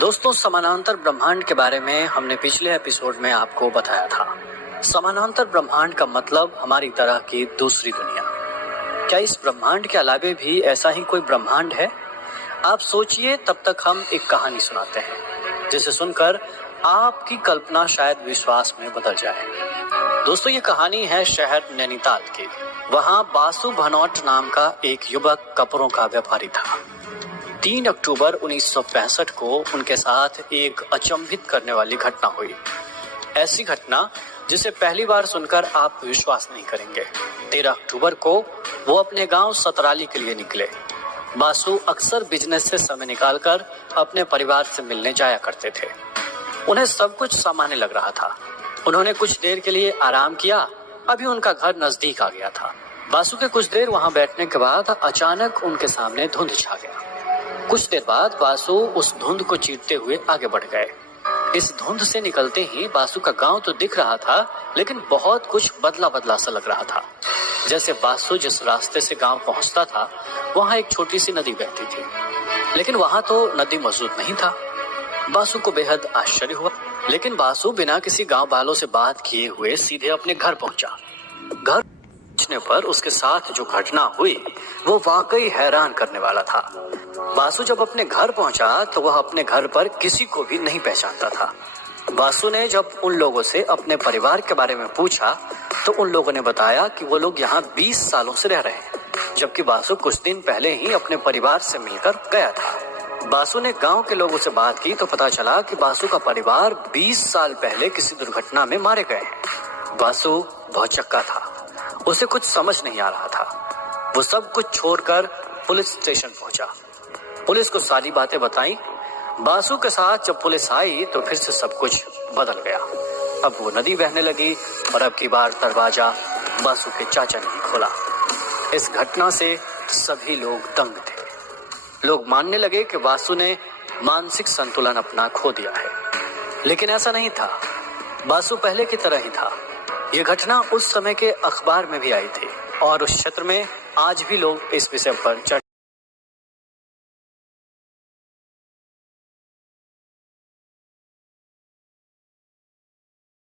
दोस्तों, समानांतर ब्रह्मांड के बारे में हमने पिछले एपिसोड में आपको बताया था। समानांतर ब्रह्मांड का मतलब हमारी तरह की दूसरी दुनिया। क्या इस ब्रह्मांड के अलावे भी ऐसा ही कोई ब्रह्मांड है? आप सोचिए, तब तक हम एक कहानी सुनाते हैं जिसे सुनकर आपकी कल्पना शायद विश्वास में बदल जाए। दोस्तों, ये कहानी है शहर नैनीताल की। वहाँ बासु भनौट नाम का एक युवक कपड़ों का व्यापारी था। 3 अक्टूबर 1965 को उनके साथ एक अचंभित करने वाली घटना हुई। ऐसी घटना जिसे पहली बार सुनकर आप विश्वास नहीं करेंगे। 13 अक्टूबर को वो अपने गांव सतराली के लिए निकले। बासु अक्सर बिजनेस से समय निकालकर अपने परिवार से मिलने जाया करते थे। उन्हें सब कुछ सामान्य लग रहा था। उन्होंने कुछ देर के लिए आराम किया। अभी उनका घर नजदीक आ गया था। बासु के कुछ देर वहां बैठने के बाद अचानक उनके सामने धुंध छा गया। कुछ देर बाद बासु उस धुंध को चीरते हुए आगे बढ़ गए। इस धुंध से निकलते ही बासु का गांव तो दिख रहा था, लेकिन बहुत कुछ बदला बदला सा लग रहा था। जैसे बासु जिस रास्ते से गांव पहुंचता था, वहां एक छोटी सी नदी बहती थी, लेकिन वहां तो नदी मौजूद नहीं था। बासु को बेहद आश्चर्य हुआ, लेकिन बासु बिना किसी गांव वालों से बात किए हुए सीधे अपने घर पहुंचा। घर पहुंचने पर उसके साथ जो घटना हुई वो वाकई हैरान करने वाला था। बासु जब अपने घर पहुंचा तो वह अपने घर पर किसी को भी नहीं पहचानता था। बासु ने जब उन लोगों से अपने परिवार के बारे में पूछा तो उन लोगों ने बताया कि वो लोग यहाँ 20 सालों से रह रहे हैं, जबकि बासु कुछ दिन पहले ही अपने परिवार से मिलकर गया था। बासु ने गांव के लोगों से बात की तो पता चला कि बासु का परिवार 20 साल पहले किसी दुर्घटना में मारे गए हैं। बासु बहुत चक्का था। उसे कुछ समझ नहीं आ रहा था। वो सब कुछ छोड़कर पुलिस स्टेशन पहुंचा। पुलिस को सारी बातें बताई। बासु के साथ जब पुलिस आई तो फिर से सब कुछ बदल गया। अब वो नदी बहने लगी और अब की बार दरवाजा बासु के चाचा ने ही खोला। इस घटना से सभी लोग दंग थे। लोग मानने लगे कि बासु ने मानसिक संतुलन अपना खो दिया है, लेकिन ऐसा नहीं था। बासु पहले की तरह ही था। ये घटना उस समय के अखबार में भी आई थी और उस क्षेत्र में आज भी लोग इस विषय पर चर्चा